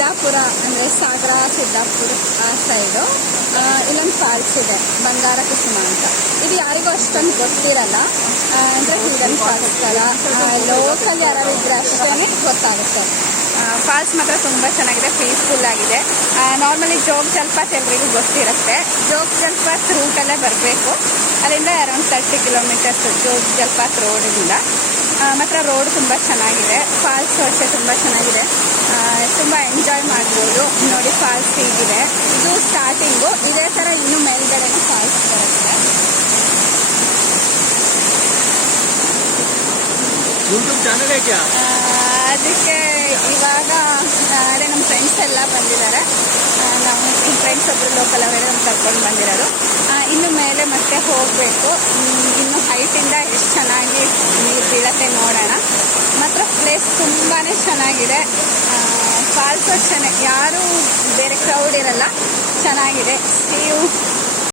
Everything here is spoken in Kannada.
ಸಿದ್ದಾಪುರ ಅಂದರೆ ಸಾಗರ ಸಿದ್ದಾಪುರ ಆ ಸೈಡು ಇಲ್ಲೊಂದು ಫಾಲ್ಸ್ ಇದೆ, ಬಂಗಾರ ಕುಸುಮ ಅಂತ. ಇದು ಯಾರಿಗೂ ಅಷ್ಟೊಂದು ಗೊತ್ತಿರಲ್ಲ, ಅಂದರೆ ಹಿಡನ್ ಫಾಲ್ಸ್ ಥರ ಲೋಕಲ್ ಯಾರು ಇದ್ರೆ ಅಷ್ಟೇ ಗೊತ್ತಾಗುತ್ತೆ. ಫಾಲ್ಸ್ ಮಾತ್ರ ತುಂಬ ಚೆನ್ನಾಗಿದೆ, ಪೀಸ್ಫುಲ್ ಆಗಿದೆ. ನಾರ್ಮಲಿ ಜೋಗ ಜಲಪಾತ ಎಲ್ರಿಗೂ ಗೊತ್ತಿರುತ್ತೆ. ಜೋಗ ಜಲಪಾತ ರೂಟಲ್ಲೇ ಬರಬೇಕು, ಅಲ್ಲಿಂದ ಅರೌಂಡ್ 30 ಕಿಲೋಮೀಟರ್ಸ್ ಜೋಗ ಜಲಪಾತ ರೋಡಿಂದ. ಮಾತ್ರ ರೋಡ್ ತುಂಬ ಚೆನ್ನಾಗಿದೆ, ಫಾಲ್ಸ್ ಅಷ್ಟೇ ತುಂಬ ಚೆನ್ನಾಗಿದೆ, ತುಂಬ ಎಂಜಾಯ್ ಮಾಡ್ಬೋದು. ನೋಡಿ ಫಾಲ್ಸ್ ಹೀಗಿದೆ, ಇದು ಸ್ಟಾರ್ಟಿಂಗು. ಇದೇ ಥರ ಇನ್ನೂ ಮೇಲ್ಗಡೆ ಫಾಲ್ಸ್ ಬರುತ್ತೆ. ಯೂಟ್ಯೂಬ್ ಚಾನಲ್ ಇದೆಯಾ? ಅದಕ್ಕೆ ಇವಾಗ ಅದೇ ನಮ್ಮ ಫ್ರೆಂಡ್ಸ್ ಎಲ್ಲ ಬಂದಿದ್ದಾರೆ. ನಾವು ಫ್ರೆಂಡ್ಸ್ ಒಬ್ಬರು ಲೋಕಲ್ ಅವರೇ ನಮ್ಮ ಕರ್ಕೊಂಡು ಬಂದಿರೋರು. ಇನ್ನು ಮೇಲೆ ಮತ್ತೆ ಹೋಗಬೇಕು, ಇನ್ನು ಹೈಟಿಂದ ಎಷ್ಟು ಚೆನ್ನಾಗಿ ನೀರು ಬೀಳತ್ತೆ ನೋಡೋಣ. ಮಾತ್ರ ಪ್ಲೇಸ್ ತುಂಬಾ ಚೆನ್ನಾಗಿದೆ. ಫಾಲ್ಸು ಚೆನ್ನಾಗಿ, ಯಾರೂ ಬೇರೆ ಕ್ರೌಡ್ ಇರಲ್ಲ, ಚೆನ್ನಾಗಿದೆ. See you.